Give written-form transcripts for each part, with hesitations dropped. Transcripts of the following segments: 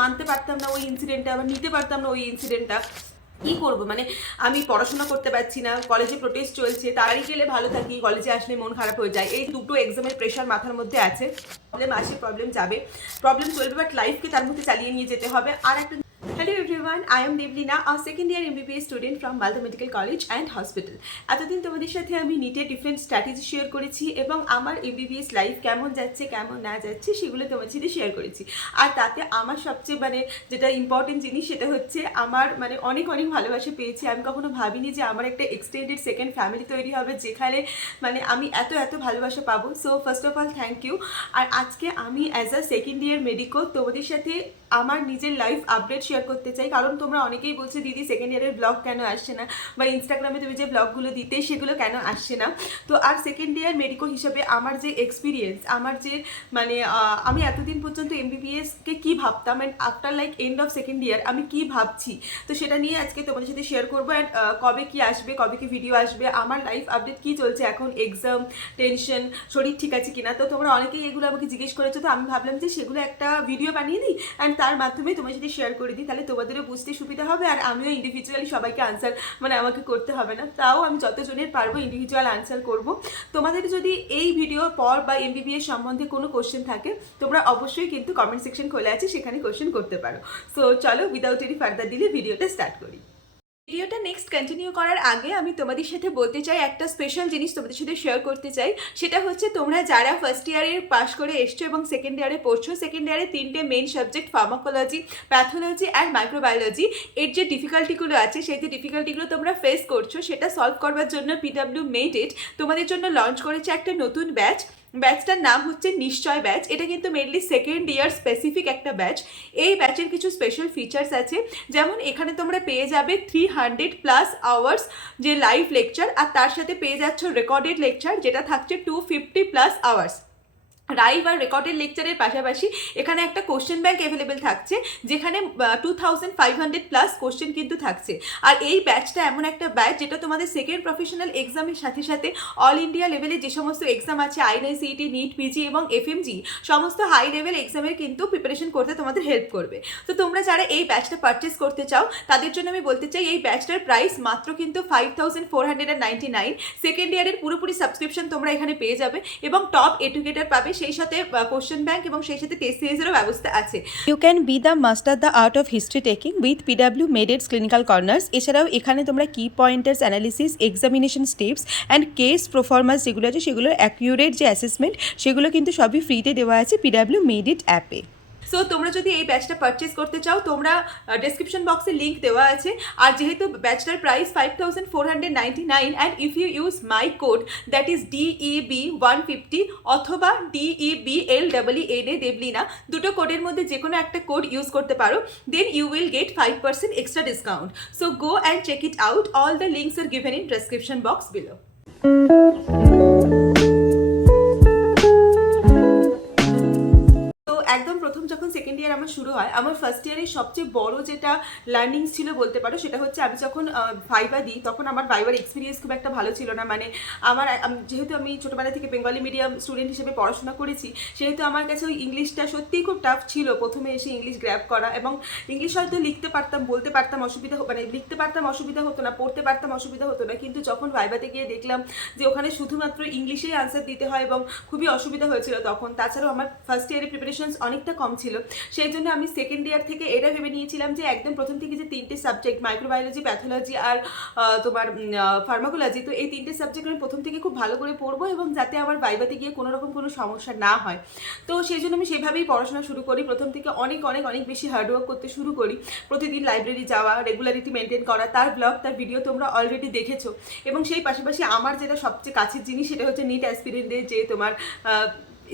মানতে পারতাম না ওই ইনসিডেন্টটা, আবার নিতে পারতাম না ওই ইনসিডেন্টটা। কি করব, মানে আমি পড়াশোনা করতে পারছি না, কলেজে প্রোটেস্ট চলছে, তাড়াতাড়ি গেলে ভালো থাকি, কলেজে আসলে মন খারাপ হয়ে যায়, এই দুটো এক্সামের প্রেশার মাথার মধ্যে আছে। প্রবলেম আসে, প্রবলেম যাবে, প্রবলেম চলবে, বাট লাইফকে তার মধ্যে চালিয়ে নিয়ে যেতে হবে। আর একটা Hello everyone, I am Devlina, a second year MBBS student from Malda Medical College and Hospital. এতদিন তোমাদের সাথে আমি নিটের ডিফারেন্ট স্ট্র্যাটেজি শেয়ার করেছি এবং আমার MBBS লাইফ কেমন যাচ্ছে কেমন না যাচ্ছে সেগুলো তোমার সাথে শেয়ার করেছি। আর তাতে আমার সবচেয়ে মানে যেটা ইম্পর্টেন্ট জিনিস সেটা হচ্ছে আমার মানে অনেক অনেক ভালোবাসা পেয়েছি। আমি কখনো ভাবিনি যে আমার একটা এক্সটেন্ডেড সেকেন্ড ফ্যামিলি তৈরি হবে যেখানে মানে আমি এত এত ভালোবাসা পাবো। So first of all thank you. আর আজকে আমি as a second year medico তোমাদের সাথে আমার নিজের লাইফ আপডেট শেয়ার করতে চাই, কারণ তোমরা অনেকেই বলছো দিদি সেকেন্ড ইয়ারের ব্লগ কেন আসছে না, বা ইনস্টাগ্রামে তুমি যে ব্লগগুলো দিতে সেগুলো কেন আসছে না। তো আর সেকেন্ড ইয়ার মেডিকো হিসাবে আমার যে এক্সপিরিয়েন্স, আমার যে মানে আমি এতদিন পর্যন্ত এমবিবিএসকে কী ভাবতাম and after like end of second year আমি কী ভাবছি, তো সেটা নিয়ে আজকে তোমাদের সাথে শেয়ার করবো। অ্যান্ড কবে কি আসবে, কবে কি ভিডিও আসবে, আমার লাইফ আপডেট কী চলছে এখন, এক্সাম, টেনশন, শরীর ঠিক আছে কিনা। তো তোমরা অনেকেই এগুলো আমাকে জিজ্ঞেস করেছো, তো আমি ভাবলাম যে সেগুলো একটা ভিডিও বানিয়ে দিই অ্যান্ড তার মাধ্যমে তোমার সাথে শেয়ার করে দিই, তাহলে তোমাদেরও বুঝতে সুবিধা হবে আর আমিও ইন্ডিভিজুয়ালি সবাইকে আনসার মানে আমাকে করতে হবে না, তাও আমি যতজনের পারবো ইন্ডিভিজুয়াল আনসার করব। তোমাদের যদি এই ভিডিওর পর বা এমবিবিএস সম্বন্ধে কোনো কোশ্চেন থাকে তোমরা অবশ্যই কিন্তু কমেন্ট সেকশন খোলা আছে, সেখানে কোশ্চেন করতে পারো। সো চলো উইদাউট এনি ফার্দার ডিলে ভিডিওটা স্টার্ট করি। ভিডিওটা নেক্সট কন্টিনিউ করার আগে আমি তোমাদের সাথে বলতে চাই একটা স্পেশাল জিনিস তোমাদের সাথে শেয়ার করতে চাই। সেটা হচ্ছে তোমরা যারা ফার্স্ট ইয়ারে পাস করে এসছো এবং সেকেন্ড ইয়ারে পড়ছো, সেকেন্ড ইয়ারে 3টে main subject pharmacology, pathology and microbiology, এর যে ডিফিকাল্টিগুলো আছে সেই যে ডিফিকাল্টিগুলো তোমরা ফেস করছো সেটা সলভ করবার জন্য পিডব্লিউ মেড ইট তোমাদের জন্য লঞ্চ করেছে একটা নতুন ব্যাচ। ব্যাচটার নাম হচ্ছে নিশ্চয় ব্যাচ। এটা কিন্তু মেনলি সেকেন্ড ইয়ার স্পেসিফিক একটা ব্যাচ। এই ব্যাচের কিছু স্পেশাল ফিচার্স আছে, যেমন এখানে তোমরা পেয়ে যাবে 300+ আওয়ার্স যে লাইভ লেকচার, আর তার সাথে পেয়ে যাচ্ছ রেকর্ডেড লেকচার যেটা থাকছে 250+ আওয়ার্স। লাইভ আর রেকর্ডেড লেকচারের পাশাপাশি এখানে একটা কোশ্চেন ব্যাংক অ্যাভেলেবেল থাকছে যেখানে 2500+ কোশ্চেন কিন্তু থাকছে। আর এই ব্যাচটা এমন একটা ব্যাচ যেটা তোমাদের সেকেন্ড প্রফেশনাল এক্সামের সাথে সাথে অল ইন্ডিয়া লেভেলে যে সমস্ত এক্সাম আছে আইএনআইসিইটি, নিট, পিজি এবং এফএমজি, সমস্ত হাই লেভেল এক্সামের কিন্তু প্রিপারেশন করতে তোমাদের হেল্প করবে। তো তোমরা যারা এই ব্যাচটা পারচেস করতে চাও তাদের জন্য আমি বলতে চাই এই ব্যাচটার প্রাইস মাত্র কিন্তু 5499। সেকেন্ড ইয়ারের পুরোপুরি সাবস্ক্রিপশন তোমরা এখানে পেয়ে যাবে এবং টপ এডুকেটর পাবে, সেই সাথে কোশ্চেন ব্যাংক এবং সেই সাথে টেস্ট সিরিজেরও ব্যবস্থা আছে। You can be the master the art of history taking with PW MedEd's clinical corners. এছাড়াও এখানে তোমরা কি pointers, analysis, examination steps and case performance যেগুলো আছে সেগুলোর অ্যাকিউরেট যে অ্যাসেসমেন্ট সেগুলো কিন্তু সবই ফ্রিতে দেওয়া আছে পিডব্লিউ মেড ইট অ্যাপে। সো তোমরা যদি এই ব্যাচটা পারচেস করতে চাও তোমরা ডেসক্রিপশন বক্সে লিঙ্ক দেওয়া আছে। আর যেহেতু ব্যাচটার price 5499 and if you use my code that is DEB150 অথবা DEBLEENA দেবলিনা, দুটো কোডের মধ্যে যে কোনো একটা কোড ইউজ করতে পারো, then you will get 5% extra discount. So go and check it out, all the links are given in description box below. একদম প্রথম যখন সেকেন্ড ইয়ার আমার শুরু হয়, আমার ফার্স্ট ইয়ারের সবচেয়ে বড় যেটা লার্নিংস ছিল বলতে পারো সেটা হচ্ছে আমি যখন ভাইবা দিই তখন আমার ভাইবার এক্সপিরিয়েন্স খুব একটা ভালো ছিল না। মানে আমার যেহেতু আমি ছোটোবেলা থেকে বেঙ্গলি মিডিয়াম স্টুডেন্ট হিসেবে পড়াশোনা করেছি, সেহেতু আমার কাছে ওই ইংলিশটা সত্যিই খুব টাফ ছিল প্রথমে এসে ইংলিশ গ্র্যাব করা। এবং ইংলিশ হয়তো লিখতে পারতাম, বলতে পারতাম, অসুবিধা মানে লিখতে পারতাম অসুবিধা হতো না, পড়তে পারতাম অসুবিধা হতো না, কিন্তু যখন ভাইবাতে গিয়ে দেখলাম যে ওখানে শুধুমাত্র ইংলিশেই আনসার দিতে হয় এবং খুবই অসুবিধা হয়েছিল তখন। তাছাড়াও আমার ফার্স্ট ইয়ারের প্রিপারেশনস অনেকটা কম ছিল, সেই জন্য আমি সেকেন্ড ইয়ার থেকে এটা ভেবে নিয়েছিলাম যে একদম প্রথম থেকে যে 3টে সাবজেক্ট মাইক্রোবায়োলজি, প্যাথোলজি আর তোমার ফার্মাকোলজি, তো এই 3টে সাবজেক্ট আমি প্রথম থেকে খুব ভালো করে পড়বো এবং যাতে আমার ভাইবাতে গিয়ে কোনো রকম কোনো সমস্যা না হয়। তো সেই জন্য আমি সেভাবেই পড়াশোনা শুরু করি। প্রথম থেকে অনেক অনেক অনেক বেশি হার্ডওয়ার্ক করতে শুরু করি, প্রতিদিন লাইব্রেরি যাওয়া, রেগুলারিটি মেনটেন করা, তার ব্লগ, তার ভিডিও তোমরা অলরেডি দেখেছো। এবং সেই পাশাপাশি আমার যেটা সবচেয়ে কাছের জিনিস সেটা হচ্ছে নিট অ্যাসপিরেন্টদের যে তোমার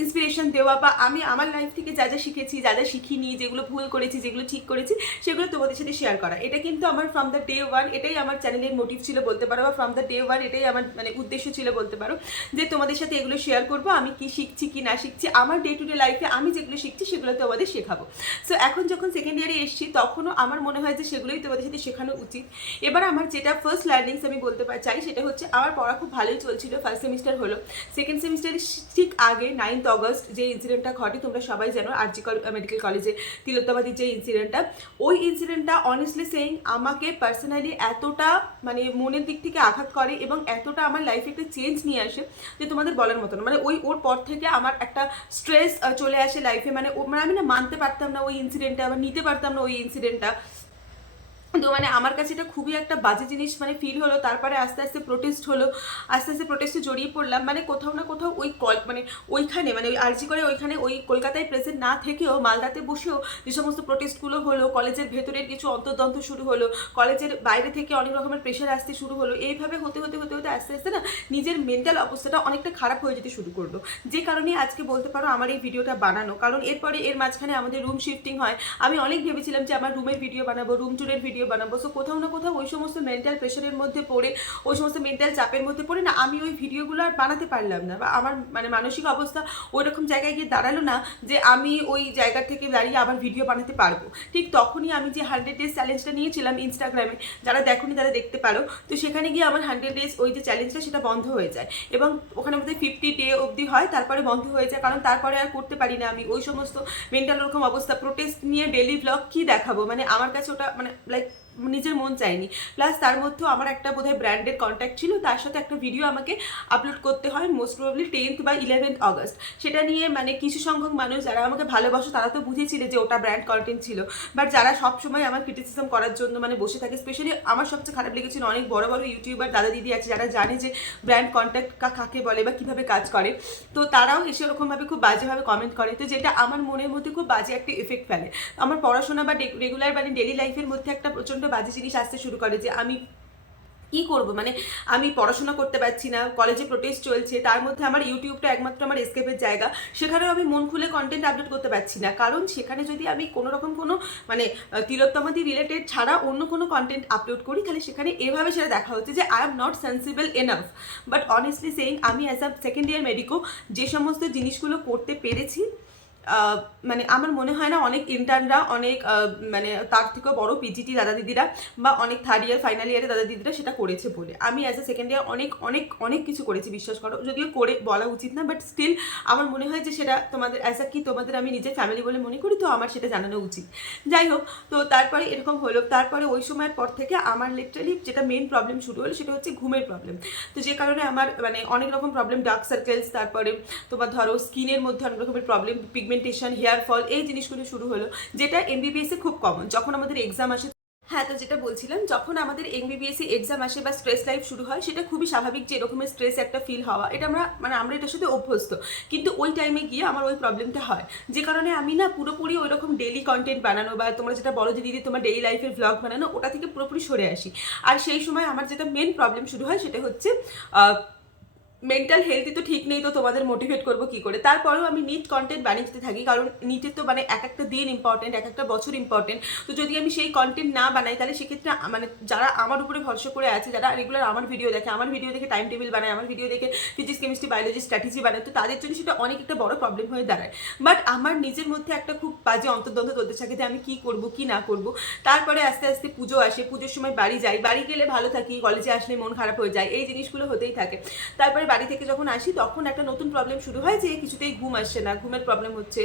ইন্সপিরেশন দেওয়া, বা আমি আমার লাইফ থেকে যা যা শিখেছি, যা যা শিখিনি, যেগুলো ভুল করেছি, যেগুলো ঠিক করেছি, সেগুলো তোমাদের সাথে শেয়ার করা। এটা কিন্তু আমার ফ্রম দ্য ডে ওয়ান এটাই আমার চ্যানেলের মোটিভ ছিল বলতে পারো, বা ফ্রম দ্য ডে ওয়ান এটাই আমার মানে উদ্দেশ্য ছিল বলতে পারো, যে তোমাদের সাথে এগুলো শেয়ার করবো, আমি কি শিখছি কি না শিখছি, আমার ডে টু ডে লাইফে আমি যেগুলো শিখছি সেগুলো তোমাদের শেখাবো। সো এখন যখন সেকেন্ড ইয়ারে এসেছি তখনও আমার মনে হয় যে সেগুলোই তোমাদের সাথে শেখানো উচিত। এবার আমার যেটা ফার্স্ট লার্নিংস আমি বলতে চাই সেটা হচ্ছে আমার পড়া খুব ভালোই চলছিল, ফার্স্ট সেমিস্টার হলো, সেকেন্ড সেমিস্টারের ঠিক আগে 9 11th অগস্ট যে ইনসিডেন্টটা ঘটে তোমরা সবাই জানো, আরজিকর মেডিকেল কলেজে তিলোত্তমাদির যে ইনসিডেন্টটা, ওই ইনসিডেন্টটা অনেস্টলি সেইং আমাকে পার্সোনালি এতটা মানে মনের দিক থেকে আঘাত করে এবং এতটা আমার লাইফে একটা চেঞ্জ নিয়ে আসে যে তোমাদের বলার মতো না। মানে ওর পর থেকে আমার একটা স্ট্রেস চলে আসে লাইফে, মানে আমি না মানতে পারতাম না ওই ইনসিডেন্টটা, আবার নিতে পারতাম না ওই ইনসিডেন্টটা। তো মানে আমার কাছে এটা খুবই একটা বাজে জিনিস মানে ফিল হলো। তারপরে আস্তে আস্তে প্রোটেস্ট হলো, আস্তে আস্তে প্রোটেস্টে জড়িয়ে পড়লাম। মানে কোথাও না কোথাও ওই মানে ওইখানে মানে ওই আরজি করে ওইখানে ওই কলকাতায় প্রেজেন্ট না থেকেও মালদাতে বসেও যে সমস্ত প্রোটেস্টগুলো হলো, কলেজের ভেতরের কিছু অন্তর্দ্বন্দ্ব শুরু হলো, কলেজের বাইরে থেকে অনেক রকমের প্রেশার আসতে শুরু হলো, এইভাবে হতে হতে হতে হতে আস্তে আস্তে না নিজের মেন্টাল অবস্থাটা অনেকটা খারাপ হয়ে যেতে শুরু করলো। যে কারণে আজকে বলতে পারো আমার এই ভিডিওটা বানানো, কারণ এরপরে এর মাঝখানে আমাদের রুম শিফটিং হয়। আমি অনেক ভেবেছিলাম যে আমার রুমের ভিডিও বানাবো, রুম ট্যুরের ভিডিও বানাবো। সো কোথাও না কোথাও ওই সমস্ত মেন্টাল প্রেশারের মধ্যে পড়ে, ওই সমস্ত মেন্টাল চাপের মধ্যে পড়ে না আমি ওই ভিডিওগুলো আর বানাতে পারলাম না, বা আমার মানে মানসিক অবস্থা ওই রকম জায়গায় গিয়ে দাঁড়ালো না যে আমি ওই জায়গা থেকে দাঁড়িয়ে আবার ভিডিও বানাতে পারবো। ঠিক তখনই আমি যে 100 ডেজ চ্যালেঞ্জটা নিয়েছিলাম ইনস্টাগ্রামে, যারা দেখোনি তারা দেখতে পারো, তো সেখানে গিয়ে আমার 100 ডেজ ওই যে চ্যালেঞ্জটা সেটা বন্ধ হয়ে যায় এবং ওখানে মধ্যে 50 ডে অবধি হয়, তারপরে বন্ধ হয়ে যায়। কারণ তারপরে আর করতে পারি না আমি ওই সমস্ত মেন্টাল ওরকম অবস্থা। প্রোটেস্ট নিয়ে ডেলি ব্লগ কী দেখাবো, মানে আমার কাছে ওটা মানে লাইক নিজের মন চাইনি। প্লাস তার মধ্যেও আমার একটা বোধহয় ব্র্যান্ডের কন্ট্যাক্ট ছিল, তার সাথে একটা ভিডিও আমাকে আপলোড করতে হয় মোস্ট প্রবাবলি 10th বা 11th অগস্ট। সেটা নিয়ে মানে কিছু সংখ্যক মানুষ যারা আমাকে ভালোবাসো তারা তো বুঝেছিল যে ওটা ব্র্যান্ড কন্টেন্ট ছিল, বাট যারা সবসময় আমার ক্রিটিসিজম করার জন্য মানে বসে থাকে, স্পেশালি আমার সবচেয়ে খারাপ লেগেছিল অনেক বড় বড় ইউটিউবার দাদা দিদি আছে যারা জানে যে ব্র্যান্ড কন্ট্যাক্ট কাকে বলে বা কীভাবে কাজ করে, তো তারাও এসে ওরকমভাবে খুব বাজেভাবে কমেন্ট করে, তো যেটা আমার মনের মধ্যে খুব বাজে একটা এফেক্ট ফেলে। আমার পড়াশোনা বা রেগুলার মানে ডেলি লাইফের মধ্যে একটা প্রচণ্ড বাজে জিনিস আসতে শুরু করে যে আমি কি করব, মানে আমি পড়াশোনা করতে পারছি না, কলেজে প্রোটেস্ট চলছে, তার মধ্যে আমার ইউটিউবটা একমাত্র আমার এসকেপের জায়গা, সেখানেও আমি মন খুলে কন্টেন্ট আপলোড করতে পারছি না। কারণ সেখানে যদি আমি কোনো রকম কোনো মানে তিলোত্তমাদি রিলেটেড ছাড়া অন্য কোনো কন্টেন্ট আপলোড করি, তাহলে সেখানে এভাবে সেটা দেখা হচ্ছে যে I am not sensible enough. But honestly saying আমি as a second year medico যে সমস্ত জিনিসগুলো করতে পেরেছি, মানে আমার মনে হয় না অনেক ইন্টার্নরা, অনেক মানে তার থেকেও বড় পিজিটি দাদা দিদিরা বা অনেক থার্ড ইয়ার ফাইনাল ইয়ারে দাদা দিদিরা সেটা করেছে বলে। আমি অ্যাজ এ সেকেন্ড ইয়ার অনেক অনেক অনেক কিছু করেছি, বিশ্বাস করো, যদিও করে বলা উচিত না, বাট স্টিল আমার মনে হয় যে সেটা তোমাদের অ্যাজ আ কি তোমাদের আমি নিজের ফ্যামিলি বলে মনে করি, তো আমার সেটা জানানো উচিত। যাই হোক, তো তারপরে এরকম হলো। তারপরে ওই সময়ের পর থেকে আমার লিটারালি যেটা মেন প্রবলেম শুরু হলো সেটা হচ্ছে ঘুমের প্রবলেম। তো যে কারণে আমার মানে অনেক রকম প্রবলেম, ডার্ক সার্কেলস, তারপরে তোমার ধরো স্কিনের মধ্যে অনেক রকমের প্রবলেম, পিগমেন্টেশন, হেয়ার ফল, এই জিনিসগুলো শুরু হলো, যেটা এমবিবিএসে খুব কমন যখন আমাদের এক্সাম আসে। হ্যাঁ, তো যেটা বলছিলাম, যখন আমাদের এমবিবিএসে এক্সাম আসে বা স্ট্রেস লাইফ শুরু হয়, সেটা খুবই স্বাভাবিক যে এরকমের স্ট্রেস একটা ফিল হওয়া, এটা আমরা এটার সাথে অভ্যস্ত। কিন্তু ওই টাইমে গিয়ে আমার ওই প্রবলেমটা হয়, যে কারণে আমি না পুরোপুরি ওই রকম ডেলি কন্টেন্ট বানানো বা তোমরা যেটা বলো যে দিদি তোমার ডেইলি লাইফের ভ্লগ বানানো, ওটা থেকে পুরোপুরি সরে আসি। আর সেই সময় আমার যেটা মেন প্রবলেম শুরু হয় সেটা হচ্ছে মেন্টাল হেলথই তো ঠিক নেই, তো তোমাদের মোটিভেট করবো কী করে। তারপরেও আমি নিট কন্টেন্ট বানিয়ে দিতে থাকি, কারণ নিটের তো মানে এক একটা দিন ইম্পর্টেন্ট, এক একটা বছর ইম্পর্টেন্ট। তো যদি আমি সেই কন্টেন্ট না বানাই, তাহলে সেক্ষেত্রে মানে যারা আমার উপরে ভরসা করে আছে, যারা রেগুলার আমার ভিডিও দেখে টাইম টেবিল বানায়, আমার ভিডিও দেখে ফিজিক্স, কেমিস্ট্রি, বায়োলজি স্ট্র্যাটেজি বানায়, তো তাদের জন্য সেটা অনেক একটা বড় প্রবলেম হয়ে দাঁড়ায়। বাট আমার নিজের মধ্যে একটা খুব বাজে অন্তর্দ্বন্দ্ব চলতে থাকে যে আমি কী করবো কী না করবো। তারপরে আস্তে আস্তে পুজো আসে, পুজোর সময় বাড়ি যাই, বাড়ি গেলে ভালো থাকি, কলেজে আসলে মন খারাপ হয়ে যায়, এই জিনিসগুলো হতেই থাকে। তারপরে বাড়ি থেকে যখন আসি তখন একটা নতুন প্রবলেম শুরু হয় যে কিছুতেই ঘুম আসছে না, ঘুমের প্রবলেম হচ্ছে,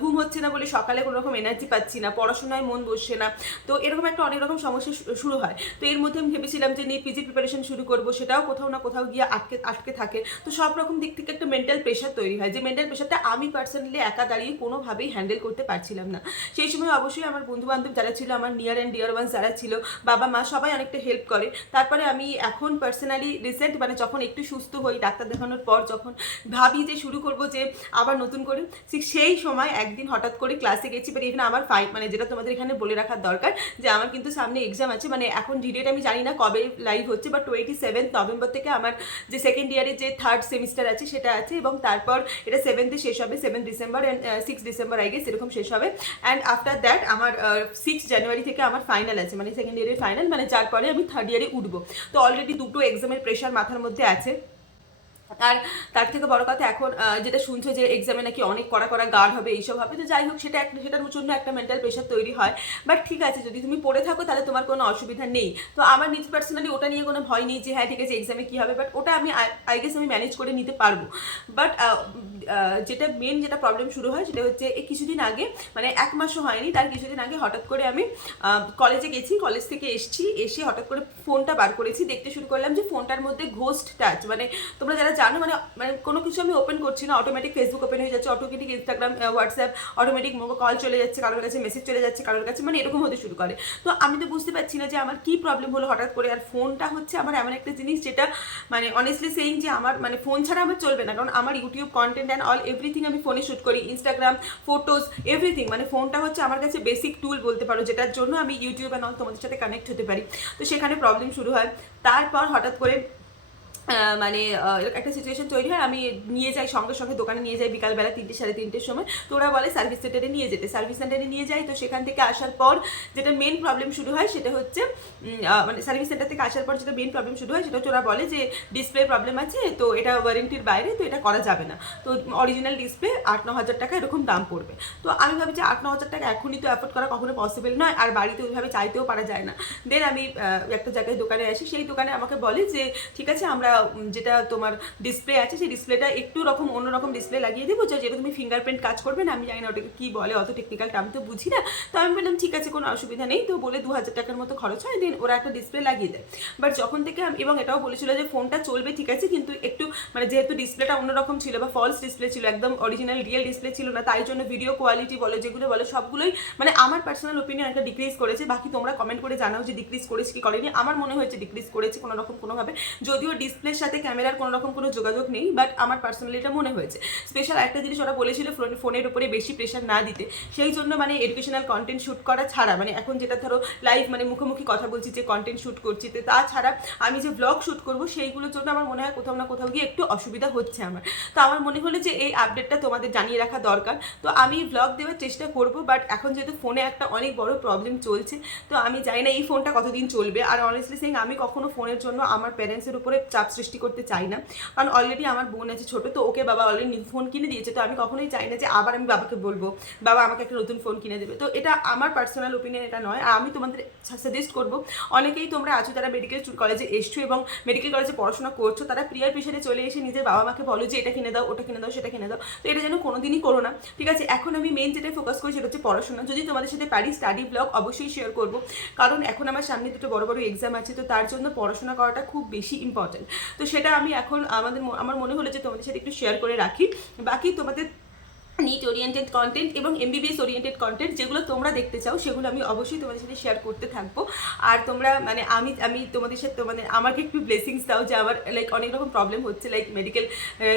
ঘুম হচ্ছে না বলে সকালে কোনো রকম এনার্জি পাচ্ছি না, পড়াশোনায় মন বসছে না, তো এরকম একটা অনেক রকম সমস্যা শুরু হয়। তো এর মধ্যে আমি ভেবেছিলাম যে নিট পিজি প্রিপারেশন শুরু করবো, সেটাও কোথাও না কোথাও গিয়ে আটকে থাকে। তো সব রকম দিক থেকে একটা মেন্টাল প্রেশার তৈরি হয়, যে মেন্টাল প্রেশারটা আমি পার্সোনালি একা দাঁড়িয়ে কোনোভাবেই হ্যান্ডেল করতে পারছিলাম না। সেই সময় অবশ্যই আমার বন্ধুবান্ধব যারা ছিল, আমার নিয়ার অ্যান্ড ডিয়ার ওয়ান্স যারা ছিল, বাবা মা, সবাই অনেকটা হেল্প করে। তারপরে আমি এখন পার্সোনালি রিসেন্ট মানে যখন একটু সুস্থ হই, ডাক্তার দেখানোর পর যখন ভাবি যে শুরু করবো যে আবার নতুন করে, ঠিক সেই সময় একদিন হঠাৎ করে ক্লাসে গেছি। বাট এখানে আমার মানে যেটা তোমাদের এখানে বলে রাখার দরকার, যে আমার কিন্তু সামনে এক্সাম আছে, মানে এখন ডিডেট আমি জানি না কবে লাইভ হচ্ছে, বাট 27 নভেম্বর থেকে আমার যে সেকেন্ড ইয়ারের যে থার্ড সেমিস্টার আছে সেটা আছে, এবং তারপর এটা 7th শেষ হবে, 7 December and 6 December I guess এরকম শেষ হবে। অ্যান্ড আফটার দ্যাট আমার 6 জানুয়ারি থেকে আমার ফাইনাল আছে, মানে সেকেন্ড ইয়ারের ফাইনাল, মানে যার পরে আমি থার্ড ইয়ারে উঠবো। তো অলরেডি দুটো এক্সামের প্রেশার মাথার মধ্যে আছে। আর তার থেকে বড় কথা এখন যেটা শুনছো যে এক্সামে নাকি অনেক কড়া কড়া গার্ড হবে, এইসব হবে, তো যাই হোক সেটার জন্য একটা মেন্টাল প্রেশার তৈরি হয়। বাট ঠিক আছে, যদি তুমি পড়ে থাকো তাহলে তোমার কোনো অসুবিধা নেই। তো আমার নিজে পার্সোনালি ওটা নিয়ে কোনো ভয় নেই যে হ্যাঁ ঠিক আছে এক্সামে কী হবে, বাট ওটা আমি আই গেস আমি ম্যানেজ করে নিতে পারবো। বাট যেটা প্রবলেম শুরু হয় সেটা হচ্ছে এই কিছুদিন আগে, মানে 1 মাসও হয়নি, তার কিছুদিন আগে হঠাৎ করে আমি কলেজে গেছি, কলেজ থেকে এসে হঠাৎ করে ফোনটা বার করেছি, দেখতে শুরু করলাম যে ফোনটার মধ্যে ঘোস্ট টাচ, মানে তোমরা যারা জানো, মানে মানে কোনো কিছু আমি ওপেন করছি না, অটোমেটিক ফেসবুক ওপেন হয়ে যাচ্ছে, automatic Instagram WhatsApp automatic call চলে যাচ্ছে কারোর কাছে, মেসেজ চলে যাচ্ছে কারোর কাছে, মানে এরকম হতে শুরু করে। তো আমি তো বুঝতে পারছি না যে আমার কি প্রবলেম হলো হঠাৎ করে। আর ফোনটা হচ্ছে আমার এমন একটা জিনিস যেটা মানে অনেস্টলি সেইং যে আমার মানে ফোন ছাড়া আমার চলবে না, কারণ আমার YouTube content and all everything আমি ফোনে শ্যুট করি, ইনস্টাগ্রাম ফটোজ এভরিথিং, মানে ফোনটা হচ্ছে আমার কাছে বেসিক টুল বলতে পারো, যেটার জন্য আমি ইউটিউব অ্যান্ড অল তোমাদের সাথে কানেক্ট হতে পারি। তো সেখানে প্রবলেম শুরু হয়। তারপর হঠাৎ করে মানে এরকম একটা সিচুয়েশন তৈরি হয়, আমি নিয়ে যাই সঙ্গে সঙ্গে দোকানে নিয়ে যাই বিকালবেলা 3টে সাড়ে 3টের সময়। তো ওরা বলে সার্ভিস সেন্টারে নিয়ে যেতে, সার্ভিস সেন্টারে নিয়ে যাই। তো সেখান থেকে আসার পর যেটা মেন প্রবলেম শুরু হয় সেটা হচ্ছে মানে সার্ভিস সেন্টার থেকে আসার পর যেটা মেন প্রবলেম শুরু হয় সেটা হচ্ছে ওরা বলে যে ডিসপ্লে প্রবলেম আছে, তো এটা ওয়ারেন্টির বাইরে, তো এটা করা যাবে না। তো অরিজিনাল ডিসপ্লে 8-9 হাজার টাকা এরকম দাম পড়বে। তো আমি ভাবি যে 8-9 হাজার টাকা এখনই তো অ্যাফোর্ড করা কখনো পসিবল নয়, আর বাড়িতে ওইভাবে চাইতেও পারা যায় না। দেন আমি একটা জায়গায় দোকানে আসি, সেই দোকানে আমাকে বলে যে ঠিক আছে আমরা যেটা তোমার ডিসপ্লে আছে সেই ডিসপ্লেটা একটু অন্যরকম ডিসপ্লে লাগিয়ে দেবো, যেটা তুমি ফিঙ্গারপ্রিন্ট কাজ করবে না, আমি জানি না ওটাকে কী বলে, অত টেকনিক্যাল টার্ম তো বুঝি না। তো আমি বললাম ঠিক আছে কোনো অসুবিধা নেই। তো বলে 2,000 টাকার মতো খরচ হয়, দেন ওরা একটা ডিসপ্লে লাগিয়ে দেয়। বাট যখন থেকে এবং এটাও বলেছিল যে ফোনটা চলবে ঠিক আছে, কিন্তু একটু মানে যেহেতু ডিসপ্লেটা অন্যরকম ছিল বা ফলস ডিসপ্লে ছিল, একদম অরিজিনাল রিয়েল ডিসপ্লে ছিল না, তাই জন্য ভিডিও কোয়ালিটি বলে যেগুলো বলে সবগুলোই মানে আমার পার্সোনাল ওপিনিয়ন একটা ডিক্রিজ করেছে। বাকি তোমরা কমেন্ট করে জানাও যে ডিক্রিজ করেছে কি করেনি। আমার মনে হয়েছে ডিক্রিজ করেছে কোনোভাবে, যদিও ডিসপ্লের সাথে ক্যামেরার কোনোরকম কোনো যোগাযোগ নেই, বাট আমার পার্সোনালি এটা মনে হয়েছে। স্পেশাল একটা জিনিস ওরা বলেছিল ফোনের উপরে বেশি প্রেশার না দিতে, সেই জন্য মানে এডুকেশনাল কন্টেন্ট শ্যুট করা ছাড়া, মানে এখন যেটা ধরো লাইভ মানে মুখোমুখি কথা বলছি যে কন্টেন্ট শ্যুট করছি, তো তাছাড়া আমি যে ব্লগ শ্যুট করবো সেইগুলোর জন্য আমার মনে হয় কোথাও না কোথাও গিয়ে একটু অসুবিধা হচ্ছে আমার। তো আমার মনে হলো যে এই আপডেটটা তোমাদের জানিয়ে রাখা দরকার। তো আমি ব্লগ দেওয়ার চেষ্টা করবো, বাট এখন যেহেতু ফোনে একটা অনেক বড় প্রবলেম চলছে, তো আমি জানি না এই ফোনটা কতদিন চলবে। আর অনেস্টলি সেইং আমি কখনো ফোনের জন্য আমার প্যারেন্টসের উপরে চাপ সৃষ্টি করতে চাই না, কারণ অলরেডি আমার বোন আছে ছোটো, তো ওকে বাবা অলরেডি ফোন কিনে দিয়েছে। তো আমি কখনোই চাই না যে আবার আমি বাবাকে বলবো বাবা আমাকে একটা নতুন ফোন কিনে দেবে। তো এটা আমার পার্সোনাল ওপিনিয়ন, এটা নয়। আর আমি তোমাদের সাজেস্ট করবো, অনেকেই তোমরা আছো যারা মেডিকেল কলেজে এসছো এবং মেডিকেল কলেজে পড়াশোনা করছো, তারা পিয়ার প্রেশারে চলে এসে নিজের বাবা মাকে বলো যে এটা কিনে দাও, ওটা কিনে দাও, সেটা কিনে দাও। তো এটা যেন কোনোদিনই করো না, ঠিক আছে? এখন আমি মেন যেটা ফোকাস করি সেটা হচ্ছে পড়াশোনা। যদি তোমাদের সাথে পারি স্টাডি ব্লগ অবশ্যই শেয়ার করবো, কারণ এখন আমার সামনে দুটো বড় বড় এক্সাম আছে, তো তার জন্য পড়াশোনা করাটা খুব বেশি ইম্পর্টেন্ট। তো সেটা আমি এখন আমার মনে হলো যে তোমাদের সাথে একটু শেয়ার করে রাখি। বাকি তোমাদের নিট ওরিয়েন্টেড কন্টেন্ট এবং এমবিবিএস ওরিয়েন্টেড কন্টেন্ট যেগুলো তোমরা দেখতে চাও সেগুলো আমি অবশ্যই তোমাদের সাথে শেয়ার করতে থাকবো। আর তোমরা মানে আমি তোমাদের সাথে মানে আমাকে একটু ব্লেসিংস দাও যে আমার লাইক অনেক রকম প্রবলেম হচ্ছে, like medical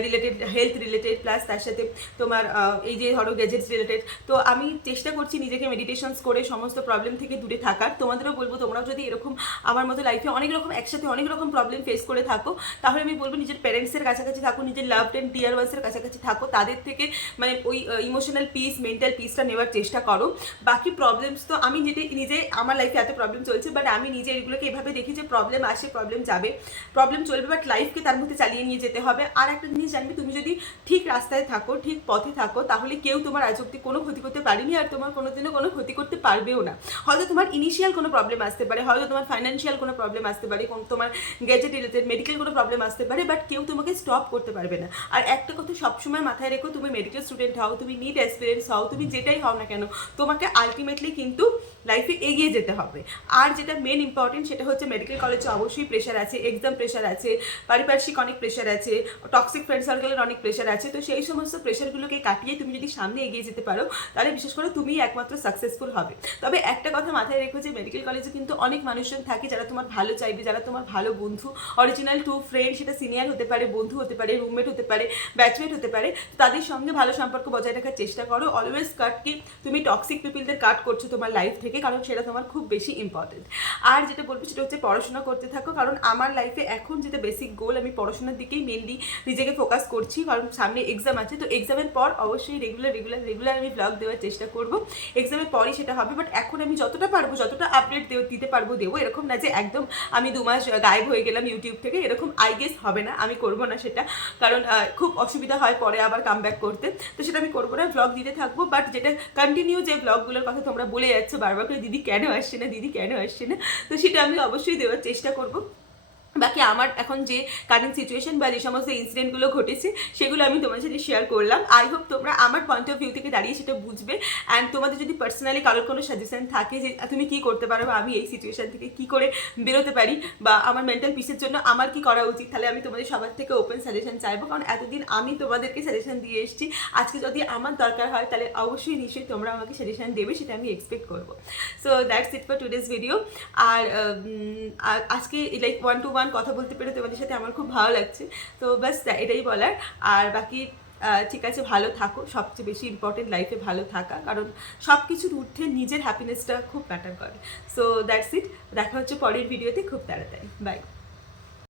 related, health related, plus তার সাথে তোমার এই যে ধরো গ্যাজেটস রিলেটেড। তো আমি চেষ্টা করছি নিজেকে মেডিটেশনস করে সমস্ত প্রবলেম থেকে দূরে থাকার। তোমাদেরও বলবো তোমরাও যদি এরকম আমার মতো লাইফে একসাথে অনেক রকম প্রবলেম ফেস করে থাকো, তাহলে আমি বলবো নিজের প্যারেন্টসের কাছাকাছি থাকো, নিজের লাভড অ্যান্ড ডিয়ার ওয়ান্সের কাছাকাছি থাকো, তাদের থেকে মানে ওই ইমোশনাল পিস, মেন্টাল পিসটা নেওয়ার চেষ্টা করো। বাকি প্রবলেমস তো আমি নিজে আমার লাইফে এত প্রবলেম চলছে, বাট আমি নিজে এগুলোকে এভাবে দেখি যে প্রবলেম আসে, প্রবলেম যাবে, প্রবলেম চলবে, বাট লাইফকে তার মধ্যে চালিয়ে নিয়ে যেতে হবে। আর একটা জিনিস জানবে, তুমি যদি ঠিক রাস্তায় থাকো, ঠিক পথে থাকো, তাহলে কেউ তোমার আজ অব্দি কোনো ক্ষতি করতে পারেনি, আর তোমার কোনোদিনও কোনো ক্ষতি করতে পারবেও না। হয়তো তোমার ইনিশিয়াল কোনো প্রবলেম আসতে পারে, হয়তো তোমার ফাইন্যান্সিয়াল কোনো প্রবলেম আসতে পারে, তোমার গ্যাজেট রিলেটেড, মেডিকেল কোনো প্রবলেম আসতে পারে, বাট কেউ তোমাকে স্টপ করতে পারবে না। আর একটা কথা সবসময় মাথায় রেখো, তুমি মেডিকেল স্টুডেন্ট হও, তুমি নিট অ্যাসপিরেন্টস হও, তুমি যেটাই হও না কেন, তোমাকে আলটিমেটলি কিন্তু লাইফে এগিয়ে যেতে হবে। আর যেটা মেন ইম্পর্টেন্ট সেটা হচ্ছে মেডিকেল কলেজে অবশ্যই প্রেশার আছে, এক্সাম প্রেশার আছে, পারিপার্শ্বিক অনেক প্রেশার আছে, টক্সিক ফ্রেন্ড সার্কেলের অনেক প্রেশার আছে। তো সেই সমস্ত প্রেশারগুলোকে কাটিয়ে তুমি যদি সামনে এগিয়ে যেতে পারো, তাহলে বিশেষ করে তুমি একমাত্র সাকসেসফুল হবে। তবে একটা কথা মাথায় রেখো যে মেডিকেল কলেজে কিন্তু অনেক মানুষজন থাকে যারা তোমার ভালো চাইবে, যারা তোমার ভালো বন্ধু, অরিজিনাল ট্রু ফ্রেন্ড, সেটা সিনিয়র হতে পারে, বন্ধু হতে পারে, রুমমেট হতে পারে, ব্যাচমেট হতে পারে। তাদের সঙ্গে ভালো সম্পর্ক বজায় রাখার চেষ্টা করো। অলওয়েজ কাট কি তুমি টক্সিক পিপলদের কাট করছো তোমার লাইফ থেকে, কারণ সেটা তোমার খুব বেশি ইম্পর্টেন্ট। আর যেটা বলবো সেটা হচ্ছে পড়াশোনা করতে থাকো, কারণ আমার লাইফে এখন যেটা বেসিক গোল, আমি পড়াশোনার দিকেই মেনলি নিজেকে ফোকাস করছি, কারণ সামনে এক্সাম আছে। তো এক্সামের পর অবশ্যই রেগুলার আমি ব্লগ দেওয়ার চেষ্টা করব। এক্সামের পরই সেটা হবে, বাট এখন আমি যতটা পারবো, যতটা আপডেট দিতে পারবো দেবো। এরকম না যে একদম আমি 2 মাস গায়েব হয়ে গেলাম ইউটিউব থেকে, এরকম আই গেস হবে না, আমি করবো না সেটা, কারণ খুব অসুবিধা হয় পরে আবার কাম ব্যাক করতে। তো সেটা আমি করবো না, ব্লগ দিতে থাকবো। বাট যেটা কন্টিনিউ যে ব্লগগুলোর কথা তোমরা বলে যাচ্ছ বারবার করে, দিদি কেন আসছে না, দিদি কেন আসছে না, তো সেটা আমি অবশ্যই দেওয়ার চেষ্টা করবো। বাকি আমার এখন যে কারেন্ট সিচুয়েশন বা যে সমস্ত ইনসিডেন্টগুলো ঘটেছে সেগুলো আমি তোমার সাথে শেয়ার করলাম। আই হোপ তোমরা আমার পয়েন্ট অফ ভিউ থেকে দাঁড়িয়ে সেটা বুঝবে। অ্যান্ড তোমাদের যদি পার্সোনালি কারোর কোনো সাজেশন থাকে যে তুমি কী করতে পারো, বা আমি এই সিচুয়েশন থেকে কী করে বেরোতে পারি, বা আমার মেন্টাল পিসের জন্য আমার কী করা উচিত, তাহলে আমি তোমাদের সবার থেকে ওপেন সাজেশন চাইবো। কারণ এতদিন আমি তোমাদেরকে সাজেশন দিয়ে এসেছি, আজকে যদি আমার দরকার হয় তাহলে অবশ্যই নিশ্চয়ই তোমরা আমাকে সাজেশন দেবে, সেটা আমি এক্সপেক্ট করবো। So that's it for today's video. আর আজকে লাইক 1-to-1 কথা বলতে পেরে তোমাদের সাথে আমার খুব ভালো লাগছে। তো ব্যাস এটাই বলার। আর বাকি ঠিক আছে, ভালো থাকো, সবচেয়ে বেশি ইম্পর্টেন্ট লাইফে ভালো থাকা, কারণ সব কিছুর ঊর্ধ্বে নিজের হ্যাপিনেসটা খুব ম্যাটার করে। সো দ্যাটস ইট, দেখা হচ্ছে পরের ভিডিওতে খুব তাড়াতাড়ি। বাই।